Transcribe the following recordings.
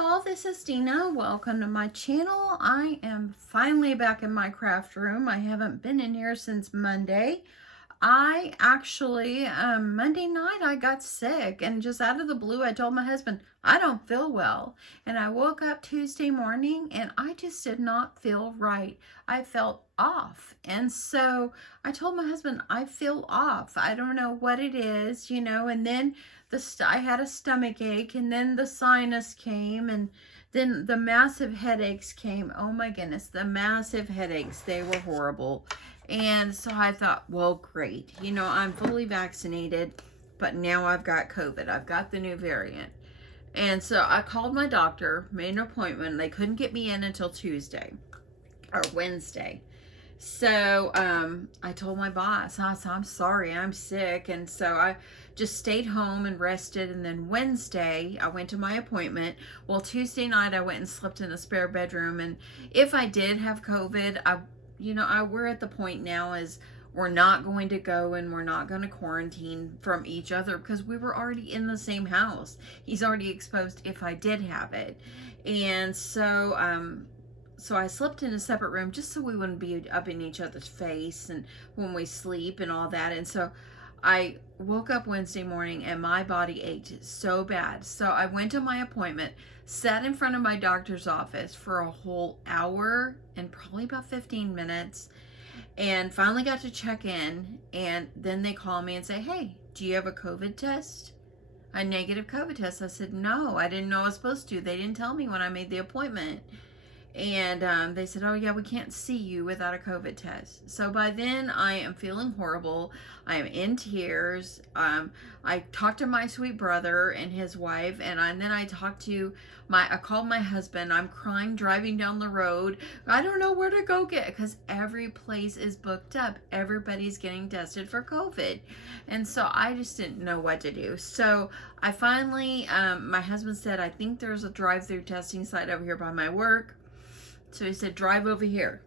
y'all, this is Deanna. Welcome to my channel. I am finally back in my craft room. I haven't been in here since Monday. I actually, Monday night I got sick, and just out of the blue I told my husband, I don't feel well. And I woke up Tuesday morning and I just did not feel right. I felt off. And so I told my husband, I feel off. I don't know what it is, and then I had a stomach ache, and then the sinus came, and then the massive headaches came. Oh my goodness, the massive headaches, they were horrible. And so I thought, well, great. I'm fully vaccinated, but now I've got COVID. I've got the new variant. And so I called my doctor, made an appointment. They couldn't get me in until Tuesday or Wednesday. So I told my boss, I said, I'm sorry, I'm sick. And so I just stayed home and rested. And then Wednesday, I went to my appointment. Well, Tuesday night, I went and slept in a spare bedroom. And if I did have COVID, we're at the point now is we're not going to go and we're not going to quarantine from each other because we were already in the same house. He's already exposed if I did have it. And so I slept in a separate room just so we wouldn't be up in each other's face and when we sleep and all that. And so I woke up Wednesday morning and my body ached so bad. So I went to my appointment, sat in front of my doctor's office for a whole hour and probably about 15 minutes, and finally got to check in. And then they call me and say, hey, do you have a COVID test? A negative COVID test. I said, no, I didn't know I was supposed to. They didn't tell me when I made the appointment. And they said, oh yeah, we can't see you without a COVID test. So by then I am feeling horrible. I am in tears. I talked to my sweet brother and his wife, and then I called my husband. I'm crying driving down the road. I don't know where to go because every place is booked up. Everybody's getting tested for COVID. And so I just didn't know what to do. So I finally, my husband said, I think there's a drive-through testing site over here by my work. So he said, drive over here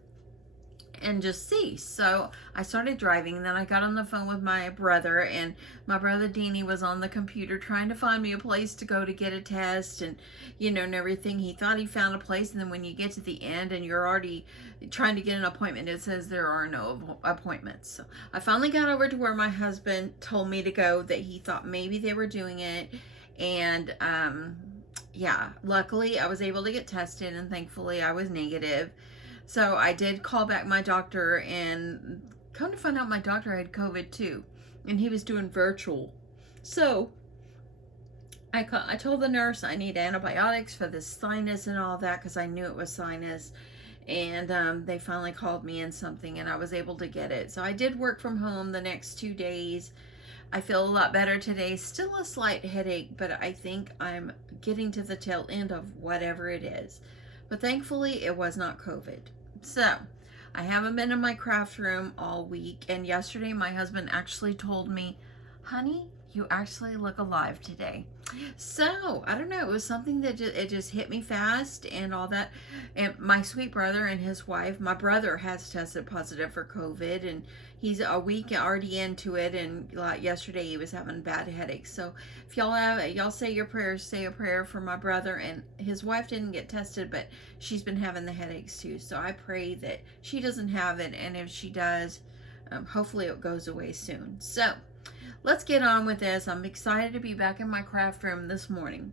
and just see. So I started driving, and then I got on the phone with my brother, and my brother Deanna was on the computer trying to find me a place to go to get a test and, and everything. He thought he found a place, and then when you get to the end and you're already trying to get an appointment, it says there are no appointments. So I finally got over to where my husband told me to go, that he thought maybe they were doing it. And, yeah, luckily I was able to get tested, and thankfully I was negative. So I did call back my doctor, and come to find out my doctor had COVID too, and he was doing virtual. So I told the nurse I need antibiotics for the sinus and all that, because I knew it was sinus. And they finally called me in something, and I was able to get it. So I did work from home the next 2 days. I feel a lot better today. Still a slight headache, but I think I'm getting to the tail end of whatever it is. But thankfully, it was not COVID. So I haven't been in my craft room all week. And yesterday, my husband actually told me, honey, you actually look alive today. So I don't know, it was something that just hit me fast and all that. And my sweet brother and his wife, my brother has tested positive for COVID, and he's a week already into it, and yesterday he was having bad headaches. So if y'all say your prayers, say a prayer for my brother. And his wife didn't get tested, but she's been having the headaches too. So I pray that she doesn't have it, and if she does, hopefully it goes away soon. So let's get on with this. I'm excited to be back in my craft room this morning.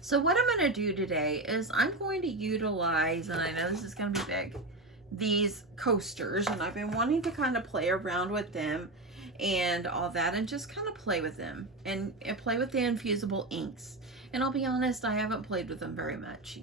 So what I'm going to do today is I'm going to utilize, and I know this is going to be big, these coasters, and I've been wanting to kind of play around with them and all that, and just kind of play with them and play with the infusible inks. And I'll be honest, I haven't played with them very much,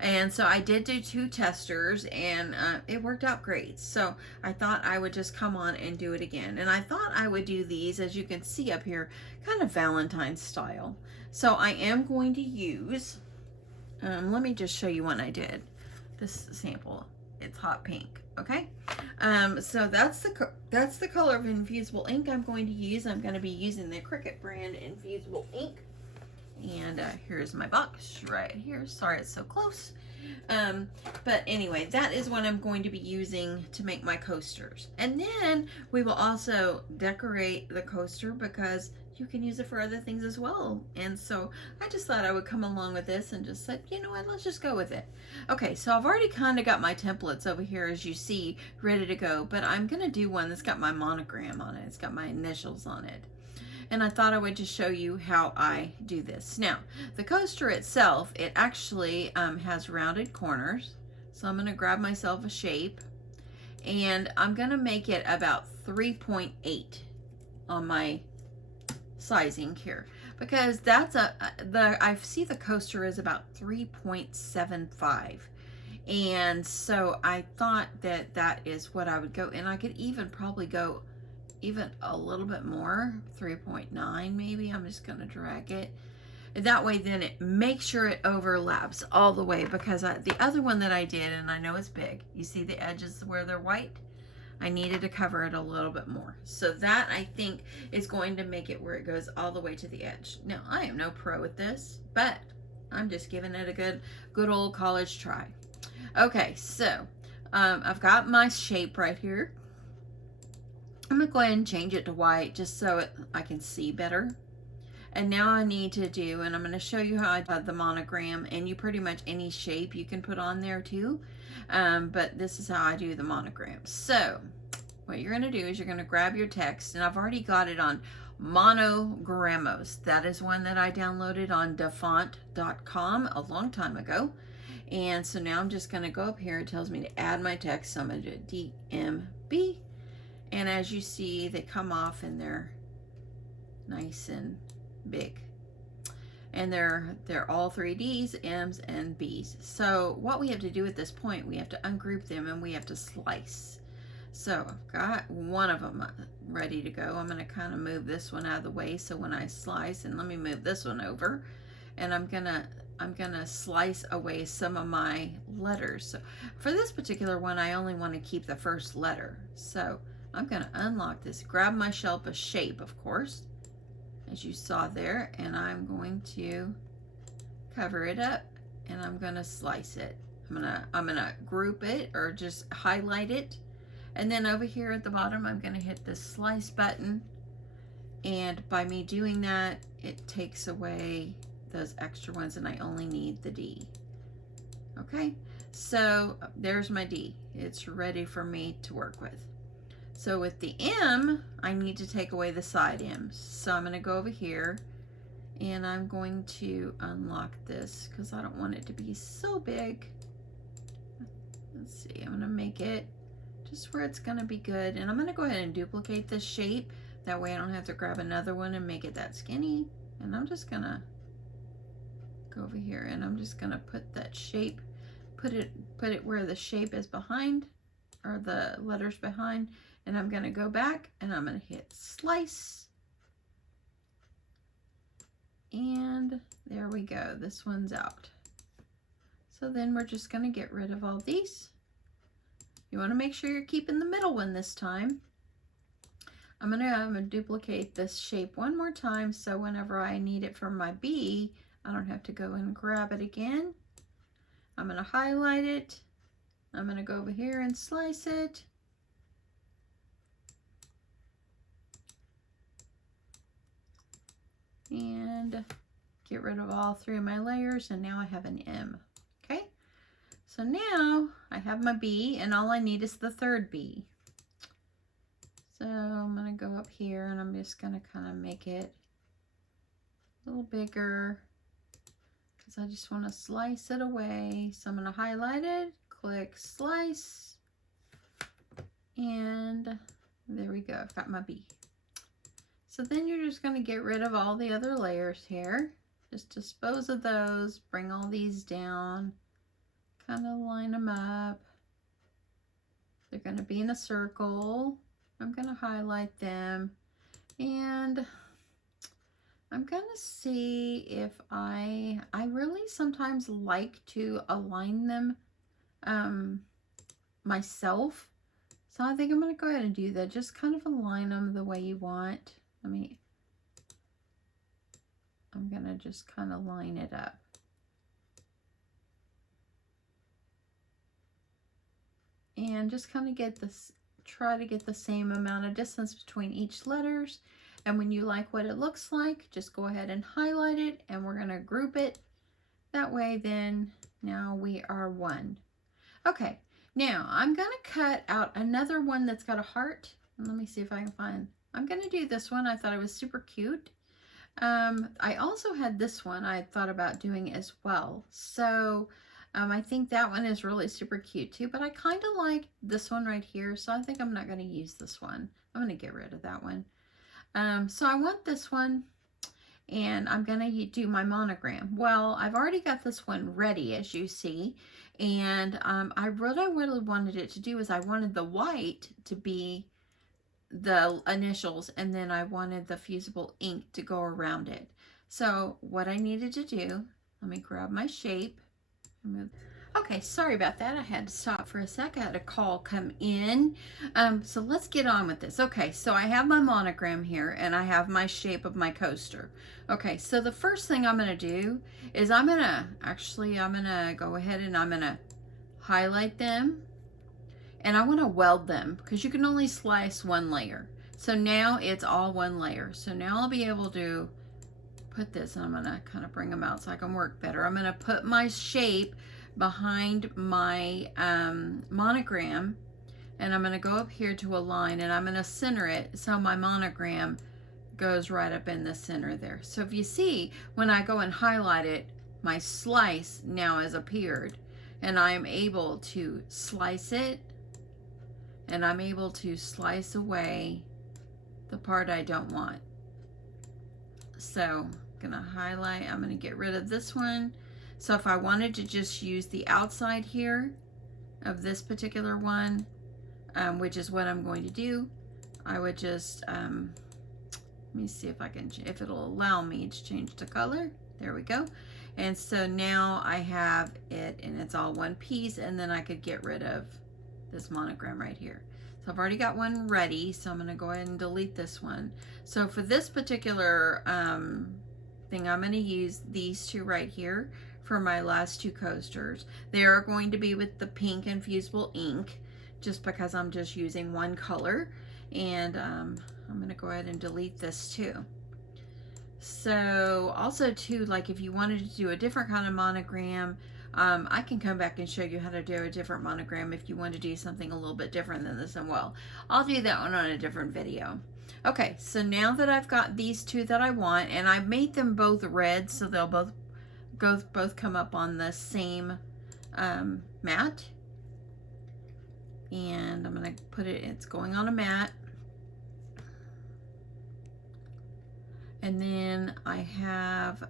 and so I did do 2 testers, and it worked out great. So I thought I would just come on and do it again. And I thought I would do these, as you can see up here, kind of Valentine style. So I am going to use, let me just show you one I did. This sample, it's hot pink. Okay, so that's the color of infusible ink I'm going to use. I'm going to be using the Cricut brand infusible ink. And here's my box right here. Sorry it's so close. But anyway, that is what I'm going to be using to make my coasters. And then we will also decorate the coaster, because you can use it for other things as well. And so I just thought I would come along with this and just said, you know what, let's just go with it. Okay, so I've already kind of got my templates over here, as you see, ready to go, but I'm going to do one that's got my monogram on it. It's got my initials on it. And I thought I would just show you how I do this. Now, the coaster itself, it actually has rounded corners. So I'm going to grab myself a shape, and I'm going to make it about 3.8 on my sizing here, because that's I see the coaster is about 3.75. And so I thought that that is what I would go, and I could even probably go even a little bit more, 3.9 maybe. I'm just going to drag it. That way then it makes sure it overlaps all the way, because the other one that I did, and I know it's big, you see the edges where they're white? I needed to cover it a little bit more. So that, I think, is going to make it where it goes all the way to the edge. Now, I am no pro at this, but I'm just giving it a good old college try. Okay, so I've got my shape right here. I'm going to go ahead and change it to white just so I can see better. And now I need to do, and I'm going to show you how I do the monogram, and you pretty much any shape you can put on there too. But this is how I do the monogram. So what you're going to do is you're going to grab your text, and I've already got it on Monogramos. That is one that I downloaded on dafont.com a long time ago. And so now I'm just going to go up here. It tells me to add my text. So I'm going to do DMB. And as you see, they come off and they're nice and big. And they're all 3 D's, M's, and B's. So what we have to do at this point, we have to ungroup them and we have to slice. So I've got one of them ready to go. I'm going to kind of move this one out of the way so when I slice, and let me move this one over, and I'm gonna slice away some of my letters. So for this particular one, I only want to keep the first letter. So I'm gonna unlock this, grab my shelf of shape, of course, as you saw there, and I'm going to cover it up, and I'm gonna slice it. I'm gonna group it or just highlight it, and then over here at the bottom, I'm gonna hit this slice button, and by me doing that, it takes away those extra ones, and I only need the D. Okay, so there's my D. It's ready for me to work with. So with the M, I need to take away the side M's. So I'm going to go over here, and I'm going to unlock this because I don't want it to be so big. Let's see, I'm going to make it just where it's going to be good. And I'm going to go ahead and duplicate this shape. That way I don't have to grab another one and make it that skinny. And I'm just going to go over here, and I'm just going to put that shape, put it where the shape is behind, or the letters behind. And I'm going to go back, and I'm going to hit slice. And there we go. This one's out. So then we're just going to get rid of all these. You want to make sure you're keeping the middle one this time. I'm going to duplicate this shape one more time, so whenever I need it for my B, I don't have to go and grab it again. I'm going to highlight it. I'm going to go over here and slice it. And get rid of all 3 of my layers, and now I have an M. Okay, so now I have my B, and all I need is the third B. So I'm going to go up here, and I'm just going to kind of make it a little bigger because I just want to slice it away. So I'm going to highlight it, click slice, and there we go. I've got my B. So then you're just going to get rid of all the other layers here. Just dispose of those, bring all these down, kind of line them up. They're going to be in a circle. I'm going to highlight them, and I'm going to see if I really sometimes like to align them myself. So I think I'm going to go ahead and do that. Just kind of align them the way you want. I'm going to just kind of line it up. And just kind of get this, try to get the same amount of distance between each letters. And when you like what it looks like, just go ahead and highlight it, and we're going to group it. That way then now we are one. Okay, now I'm going to cut out another one that's got a heart. Let me see if I can find. I'm going to do this one. I thought it was super cute. I also had this one I thought about doing as well. So I think that one is really super cute too, but I kind of like this one right here. So I think I'm not going to use this one. I'm going to get rid of that one. So I want this one, and I'm going to do my monogram. Well, I've already got this one ready, as you see. And what I really wanted it to do is I wanted the white to be the initials, and then I wanted the fusible ink to go around it. So what I needed to do, let me grab my shape. Okay, sorry about that. I had to stop for a sec. I had a call come in. So let's get on with this. Okay, so I have my monogram here, and I have my shape of my coaster. Okay, so the first thing I'm going to do is I'm going to go ahead and I'm going to highlight them. And I want to weld them because you can only slice one layer. So now it's all one layer. So now I'll be able to put this, and I'm going to kind of bring them out so I can work better. I'm going to put my shape behind my monogram, and I'm going to go up here to a line, and I'm going to center it so my monogram goes right up in the center there. So if you see, when I go and highlight it, my slice now has appeared, and I am able to slice it. And I'm able to slice away the part I don't want. So I'm gonna highlight, I'm gonna get rid of this one. So if I wanted to just use the outside here of this particular one, which is what I'm going to do, I would just, let me see if it'll allow me to change the color. There we go. And so now I have it, and it's all one piece, and then I could get rid of this monogram right here. So I've already got one ready, so I'm going to go ahead and delete this one. So for this particular thing, I'm going to use these two right here for my last two coasters. They are going to be with the pink infusible ink, just because I'm just using one color. And I'm going to go ahead and delete this too. So also too, like if you wanted to do a different kind of monogram, I can come back and show you how to do a different monogram if you want to do something a little bit different than this. And well, I'll do that one on a different video. Okay, so now that I've got these two that I want, and I've made them both red, so they'll both come up on the same mat. And I'm going to put it, it's going on a mat. And then I have,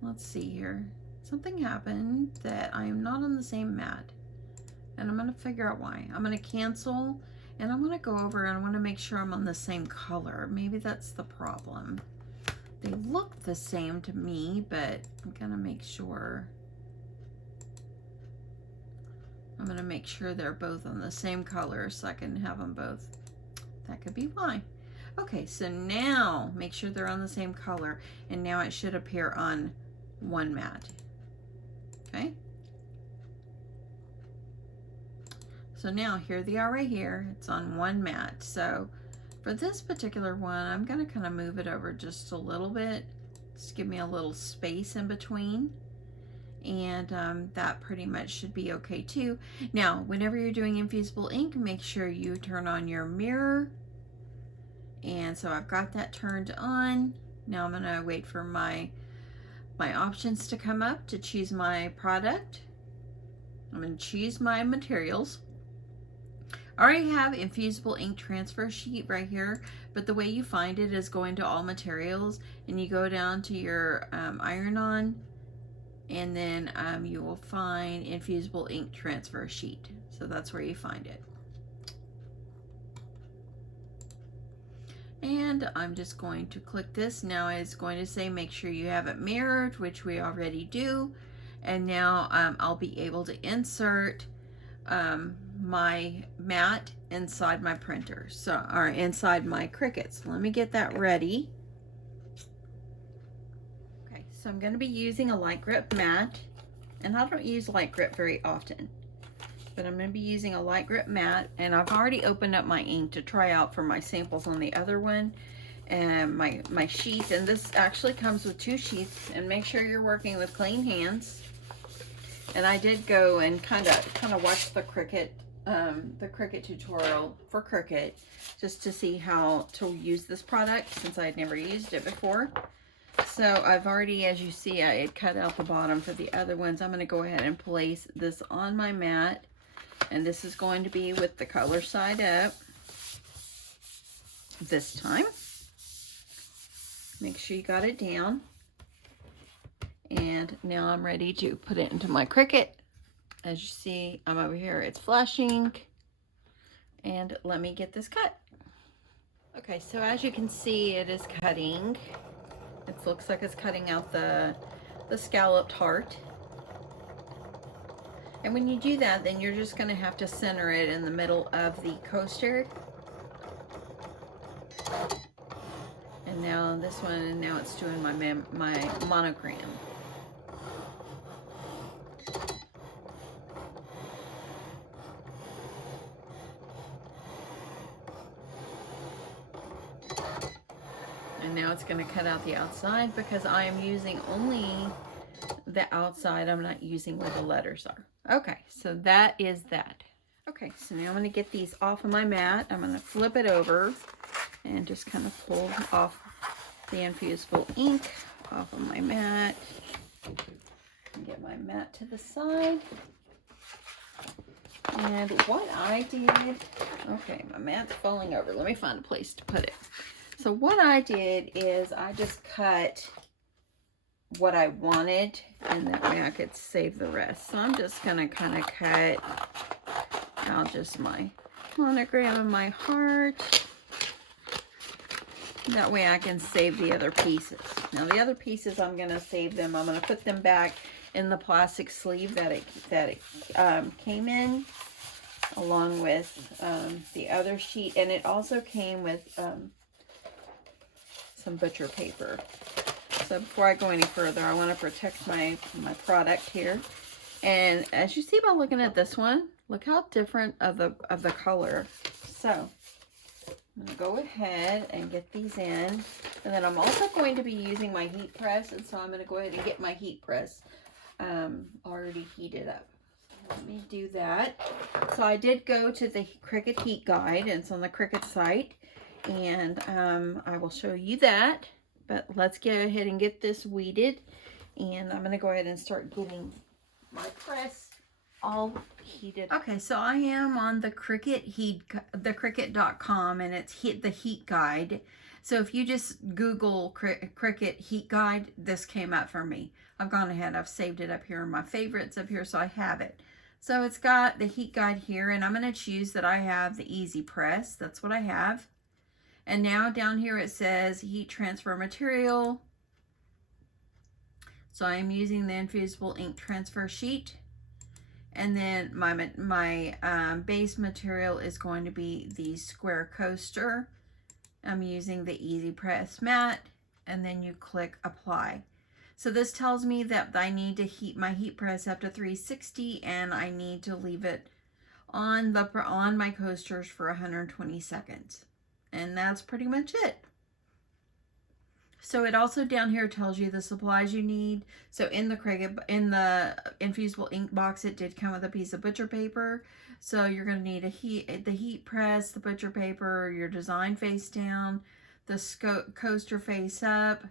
let's see here. Something happened that I am not on the same mat. And I'm going to figure out why. I'm going to cancel, and I'm going to go over and I want to make sure I'm on the same color. Maybe that's the problem. They look the same to me, but I'm going to make sure. I'm going to make sure they're both on the same color so I can have them both. That could be why. Okay, so now make sure they're on the same color, and now it should appear on one mat. Okay. So now here they are right here. It's on one mat. So for this particular one, I'm going to kind of move it over just a little bit. Just give me a little space in between. And that pretty much should be okay too. Now, whenever you're doing infusible ink, make sure you turn on your mirror. And so I've got that turned on. Now I'm going to wait for my options to come up to choose my product. I'm going to choose my materials. I already have infusible ink transfer sheet right here, but the way you find it is going to all materials, and you go down to your iron-on, and then you will find infusible ink transfer sheet. So that's where you find it. And I'm just going to click this. Now it's going to say make sure you have it mirrored, which we already do. And now I'll be able to insert my mat inside my printer, or inside my Cricuts. Let me get that ready. Okay, so I'm going to be using a light grip mat, and I don't use light grip very often. but I'm going to be using a light grip matte, and I've already opened up my ink to try out for my samples on the other one and my sheet. And this actually comes with 2 sheets, and make sure you're working with clean hands. And I did go and kind of watch the Cricut tutorial for Cricut, just to see how to use this product, since I had never used it before. So I've already, as you see, I had cut out the bottom for the other ones. I'm going to go ahead and place this on my mat, and this is going to be with the color side up this time. Make sure you got it down. And now I'm ready to put it into my Cricut. As you see, I'm over here, it's flashing. And let me get this cut. Okay, so as you can see, it is cutting. It looks like it's cutting out the scalloped heart. And when you do that, then you're just going to have to center it in the middle of the coaster. And now this one, and now it's doing my monogram. And now it's going to cut out the outside, because I am using only the outside. I'm not using where the letters are. Okay, so that is that. Okay, so now I'm going to get these off of my mat. I'm going to flip it over and just kind of pull off the infusible ink off of my mat. Get my mat to the side. And what I did, okay, my mat's falling over. Let me find a place to put it. So what I did is I just cut what I wanted, and that way I could save the rest. So I'm just going to kind of cut out just my monogram and my heart. That way I can save the other pieces. Now the other pieces, I'm going to save them. I'm going to put them back in the plastic sleeve that it came in, along with the other sheet. And it also came with some butcher paper. So before I go any further, I want to protect my product here. And as you see by looking at this one, look how different of the color. So I'm going to go ahead and get these in. And then I'm also going to be using my heat press, and so I'm going to go ahead and get my heat press already heated up. Let me do that. So I did go to the Cricut heat guide, and it's on the Cricut site. And I will show you that, but let's go ahead and get this weeded, and I'm going to go ahead and start getting my press all heated. Okay, so I am on the Cricut.com, and it's the heat guide. So if you just Google Cricut heat guide, this came up for me. I've gone ahead, I've saved it up here in my favorites up here, so I have it. So it's got the heat guide here, and I'm going to choose that I have the easy press. That's what I have. And now down here it says heat transfer material. So I am using the infusible ink transfer sheet. And then my base material is going to be the square coaster. I'm using the easy press mat, and then you click apply. So this tells me that I need to heat my heat press up to 360, and I need to leave it on my coasters for 120 seconds. And that's pretty much it. So it also down here tells you the supplies you need. So in the infusible ink box, it did come with a piece of butcher paper. So you're going to need the heat press, the butcher paper, your design face down, the coaster face up,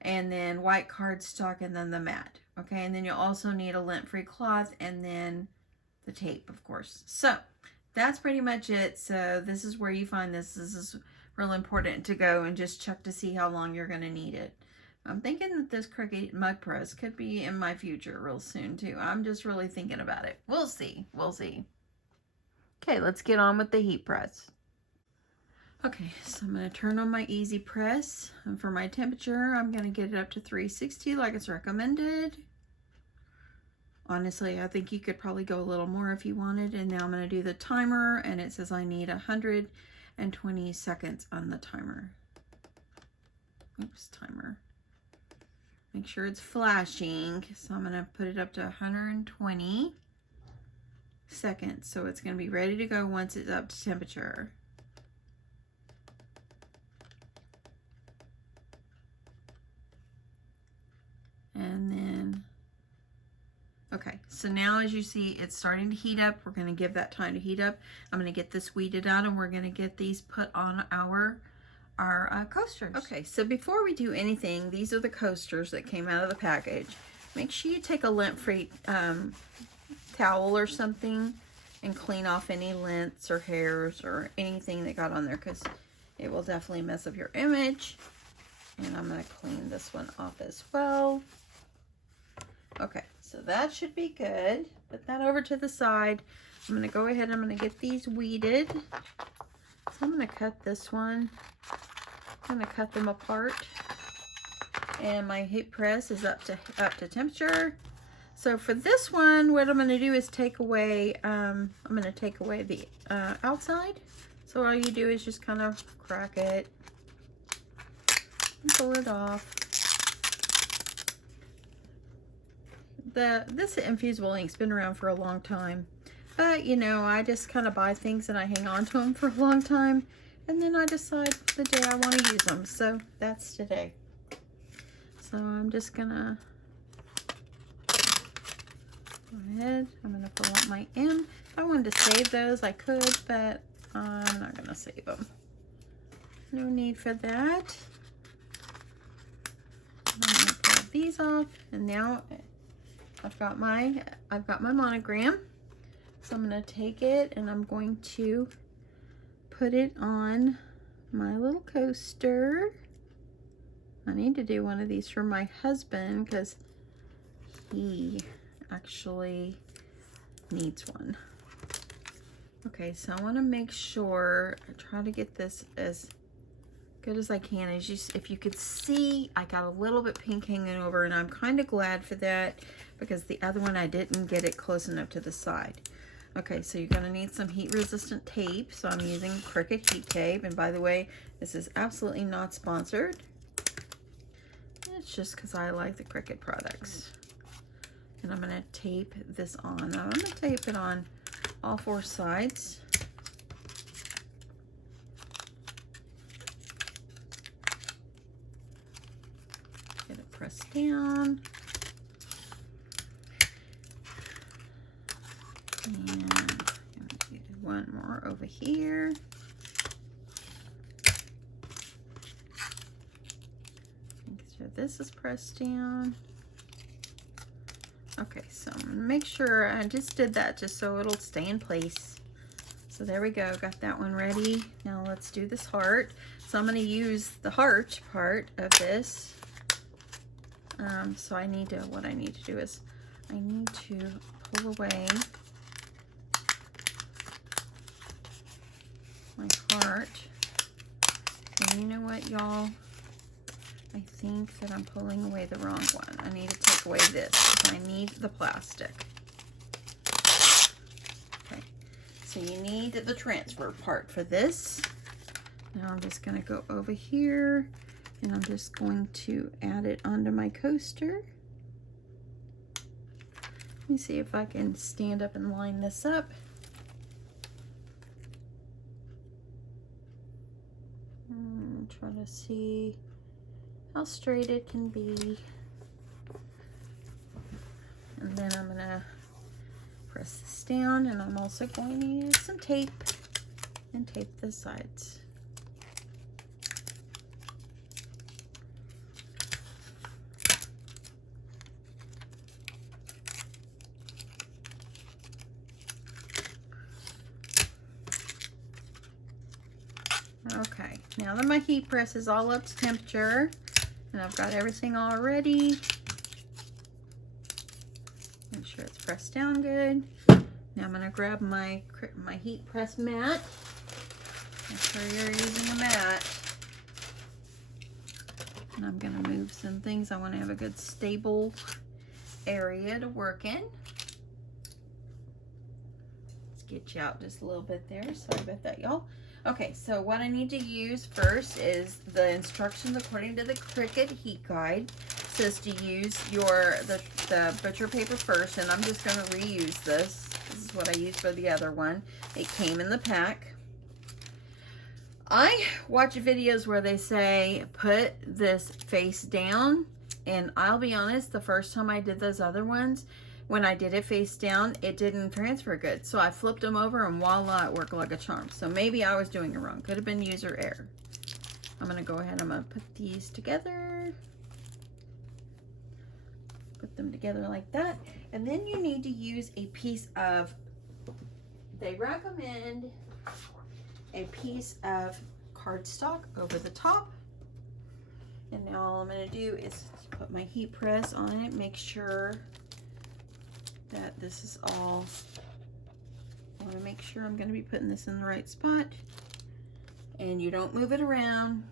and then white cardstock, and then the mat. Okay, and then you'll also need a lint-free cloth, and then the tape, of course. So that's pretty much it. So this is where you find this. This is real important to go and just check to see how long you're going to need it. I'm thinking that this Cricut mug press could be in my future real soon too. I'm just really thinking about it. We'll see. We'll see. Okay, let's get on with the heat press. Okay, so I'm going to turn on my easy press. And for my temperature, I'm going to get it up to 360 like it's recommended. Honestly, I think you could probably go a little more if you wanted. And now I'm going to do the timer, and it says I need 120 seconds on the timer. Oops, timer. Make sure it's flashing. So I'm going to put it up to 120 seconds. So it's going to be ready to go once it's up to temperature. And then, okay, so now as you see, it's starting to heat up. We're going to give that time to heat up. I'm going to get this weeded out, and we're going to get these put on our coasters. Okay, so before we do anything, these are the coasters that came out of the package. Make sure you take a lint-free towel or something and clean off any lints or hairs or anything that got on there, because it will definitely mess up your image. And I'm going to clean this one off as well. Okay, so that should be good. Put that over to the side. I'm going to go ahead and I'm going to get these weeded. So I'm going to cut this one. I'm going to cut them apart. And my heat press is up to temperature. So for this one, what I'm going to do is take away, I'm going to take away the outside. So all you do is just kind of crack it and pull it off. This infusible ink's been around for a long time, but you know, I just kind of buy things and I hang on to them for a long time, and then I decide the day I want to use them. So that's today. So I'm just gonna go ahead. I'm gonna pull out my M. If I wanted to save those, I could, but I'm not gonna save them. No need for that. I'm gonna pull these off, and now I've got my monogram. So I'm going to take it and I'm going to put it on my little coaster. I need to do one of these for my husband because he actually needs one. Okay, so I want to make sure I try to get this as good as I can. As you, if you could see, I got a little bit pink hanging over, and I'm kind of glad for that because the other one I didn't get it close enough to the side. Okay, so you're going to need some heat resistant tape. So I'm using Cricut heat tape, and by the way, this is absolutely not sponsored. It's just because I like the Cricut products. And I'm going to tape this on. Now I'm going to tape it on all 4 sides. Get it pressed down. And I'm going to do one more over here. Make sure this is pressed down. Okay, so I'm going to make sure I just did that just so it'll stay in place. So there we go, got that one ready. Now let's do this heart. So I'm going to use the heart part of this. So I need to, what I need to do is I need to pull away my heart. And you know what, y'all? I think that I'm pulling away the wrong one. I need to take away this because I need the plastic. Okay, so you need the transfer part for this. Now I'm just going to go over here and I'm just going to add it onto my coaster. Let me see if I can stand up and line this up. Try to see how straight it can be. And then I'm gonna press this down, and I'm also going to use some tape and tape the sides. Okay, now that my heat press is all up to temperature and I've got everything all ready, make sure it's pressed down good. Now I'm going to grab my heat press mat. Make sure you're using a mat. And I'm going to move some things. I want to have a good stable area to work in. Let's get you out just a little bit there. Sorry about that, y'all. Okay, so what I need to use first is the instructions according to the Cricut heat guide. It says to use the butcher paper first, and I'm just going to reuse this This is what I used for the other one. It came in the pack. I watch videos where they say put this face down, and I'll be honest, the first time I did those other ones, when I did it face down, it didn't transfer good. So I flipped them over and voila, it worked like a charm. So maybe I was doing it wrong. Could have been user error. I'm gonna go ahead, I'm gonna put these together. Put them together like that. And then you need to use a piece of, they recommend a piece of cardstock over the top. And now all I'm going to do is put my heat press on it, make sure that this is all, I want to make sure I'm going to be putting this in the right spot. And you don't move it around.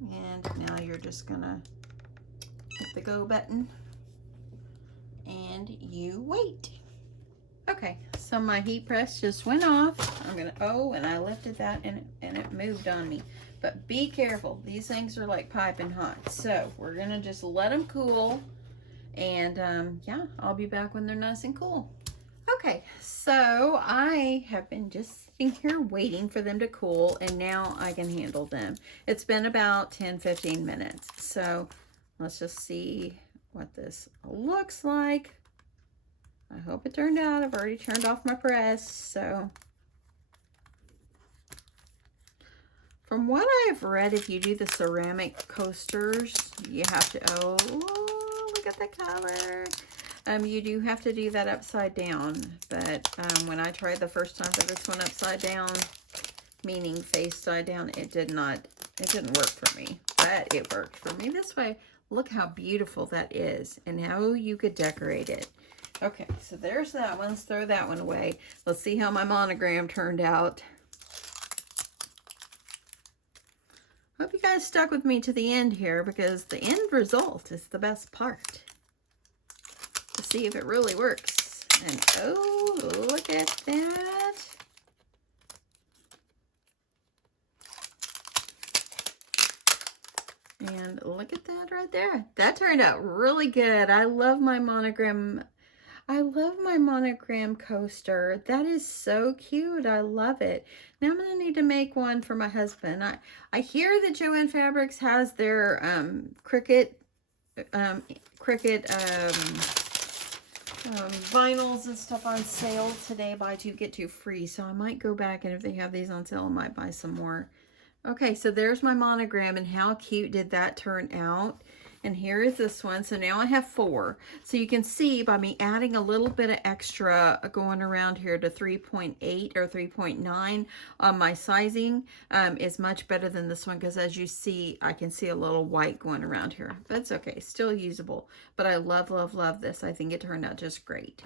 And now you're just going to hit the go button and you wait. Okay, so my heat press just went off. I'm gonna, oh, and I lifted that and it moved on me. But be careful, these things are like piping hot. So we're gonna just let them cool. And yeah, I'll be back when they're nice and cool. Okay, so I have been just sitting here waiting for them to cool, and now I can handle them. It's been about 10-15 minutes. So let's just see what this looks like. I hope it turned out. I've already turned off my press, so. From what I've read, if you do the ceramic coasters, you have to, oh, look at the color. You do have to do that upside down, but when I tried the first time for this one upside down, meaning face side down, it didn't work for me, but it worked for me this way. Look how beautiful that is and how you could decorate it. Okay, so there's that one. Let's throw that one away. Let's see how my monogram turned out. Hope you guys stuck with me to the end here, because the end result is the best part. To see if it really works. And oh, look at that. And look at that right there. That turned out really good. I love my monogram. I love my monogram coaster. That is so cute. I love it. Now I'm going to need to make one for my husband. I hear that Joann Fabrics has their Cricut vinyls and stuff on sale today. Buy two, get two free. So I might go back, and if they have these on sale, I might buy some more. Okay, so there's my monogram, and how cute did that turn out? And here is this one. So now I have 4. So you can see by me adding a little bit of extra going around here to 3.8 or 3.9 on my sizing is much better than this one, because as you see, I can see a little white going around here. But it's okay, still usable. But I love, love, love this. I think it turned out just great.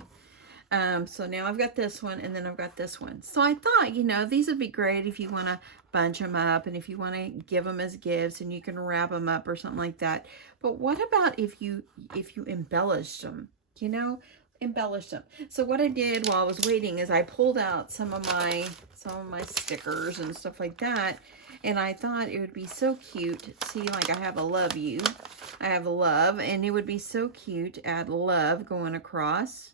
So now I've got this one, and then I've got this one. So I thought, you know, these would be great if you want to bunch them up, and if you want to give them as gifts, and you can wrap them up or something like that. But what about if you embellished them, you know, embellished them? So what I did while I was waiting is I pulled out some of my stickers and stuff like that. And I thought it would be so cute. See, like I have a love you. I have a love, and it would be so cute to add love going across.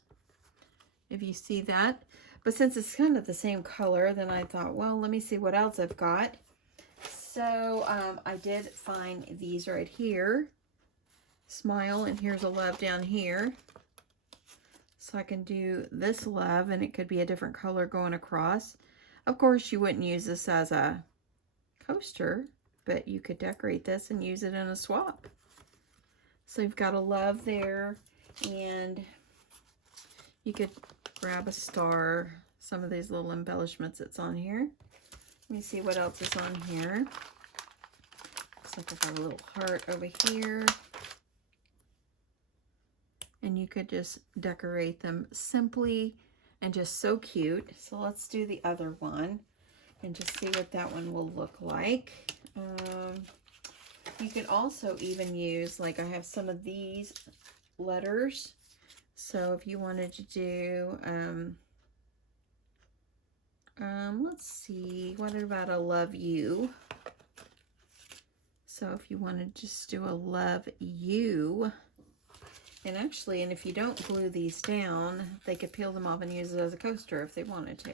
If you see that. But since it's kind of the same color, then I thought, well, let me see what else I've got. So I did find these right here. Smile, and here's a love down here. So I can do this love, and it could be a different color going across. Of course, you wouldn't use this as a coaster, but you could decorate this and use it in a swap. So you've got a love there, and you could grab a star, some of these little embellishments that's on here. Let me see what else is on here. Looks like I have a little heart over here. And you could just decorate them simply and just so cute. So let's do the other one and just see what that one will look like. You can also even use, like I have some of these letters. So if you wanted to do, let's see, what about a love you? So if you wanted to just do a love you, And actually, and if you don't glue these down, they could peel them off and use it as a coaster if they wanted to.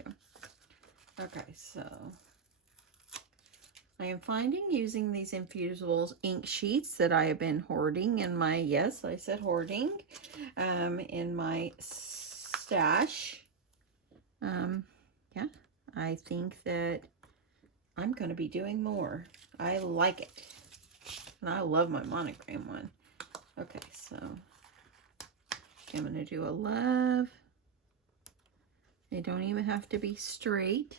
Okay, so I am finding using these infusible ink sheets that I have been hoarding in my, yes, I said hoarding, in my stash. Yeah, I think that I'm going to be doing more. I like it. And I love my monogram one. Okay, so I'm going to do a love. They don't even have to be straight.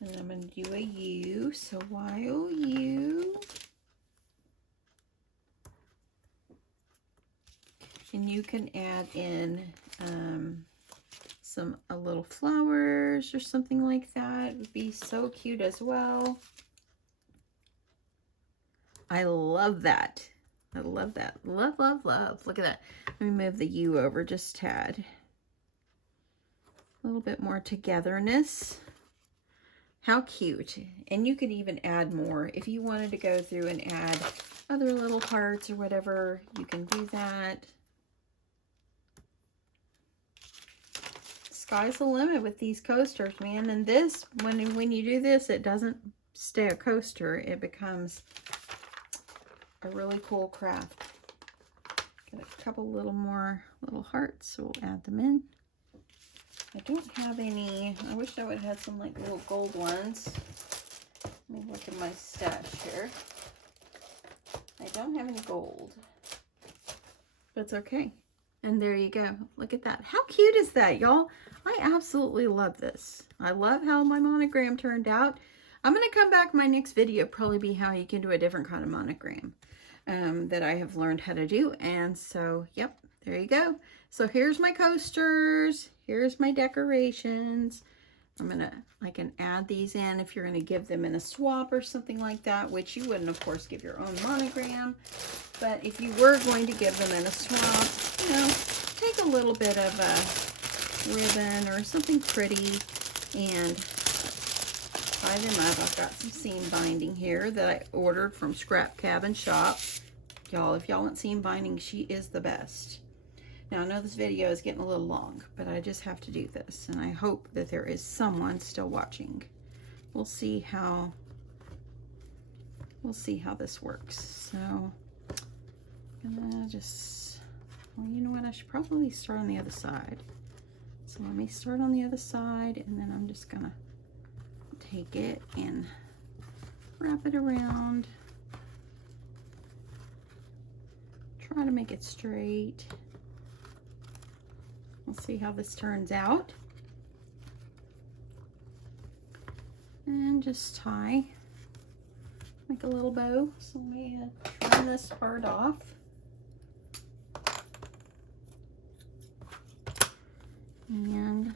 And I'm going to do a U. So Y-O-U. And you can add in some little flowers or something like that. It would be so cute as well. I love that. I love that. Love, love, love. Look at that. Let me move the U over just a tad. A little bit more togetherness. How cute. And you could even add more. If you wanted to go through and add other little parts or whatever, you can do that. Sky's the limit with these coasters, man. And this, when you do this, it doesn't stay a coaster. It becomes a really cool craft. Got a couple little more little hearts, so we'll add them in. I don't have any. I wish I would have had some like little gold ones. Let me look at my stash here. I don't have any gold, but it's okay. And there you go. Look at that. How cute is that, y'all? I absolutely love this. I love how my monogram turned out. I'm going to come back. My next video probably be how you can do a different kind of monogram that I have learned how to do. And so, yep, there you go. So here's my coasters. Here's my decorations. I can add these in if you're going to give them in a swap or something like that, which you wouldn't, of course, give your own monogram. But if you were going to give them in a swap, you know, take a little bit of a ribbon or something pretty and tie them up. I've got some seam binding here that I ordered from Scrap Cabin Shop. Y'all, if y'all want seam binding, she is the best. Now, I know this video is getting a little long, but I just have to do this, and I hope that there is someone still watching. We'll see how this works. So, I'm gonna just, well, you know what? I should probably start on the other side. So let me start on the other side, and then I'm just gonna take it and wrap it around. Try to make it straight. We'll see how this turns out. And just tie, make a little bow. So let me trim this part off. And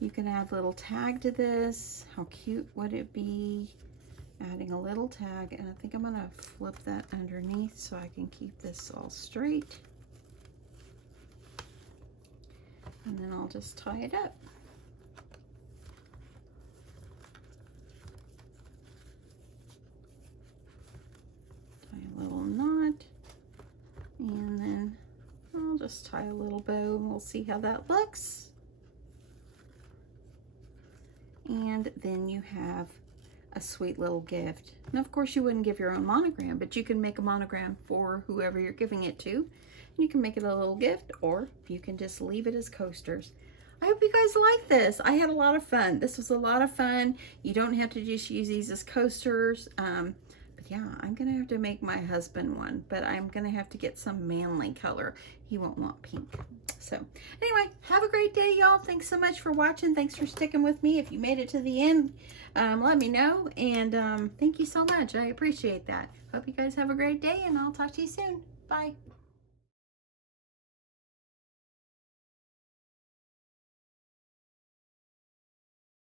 you can add a little tag to this. How cute would it be? Adding a little tag, and I think I'm gonna flip that underneath so I can keep this all straight. And then I'll just tie it up. Tie a little knot, and then I'll just tie a little bow, and we'll see how that looks. And then you have a sweet little gift. And of course you wouldn't give your own monogram, but you can make a monogram for whoever you're giving it to. You can make it a little gift, or you can just leave it as coasters. I hope you guys like this. I had a lot of fun. This was a lot of fun. You don't have to just use these as coasters. But yeah, I'm gonna have to make my husband one, but I'm gonna have to get some manly color. He won't want pink. So anyway, have a great day, y'all. Thanks so much for watching. Thanks for sticking with me. If you made it to the end, let me know. And thank you so much. I appreciate that. Hope you guys have a great day, and I'll talk to you soon. Bye.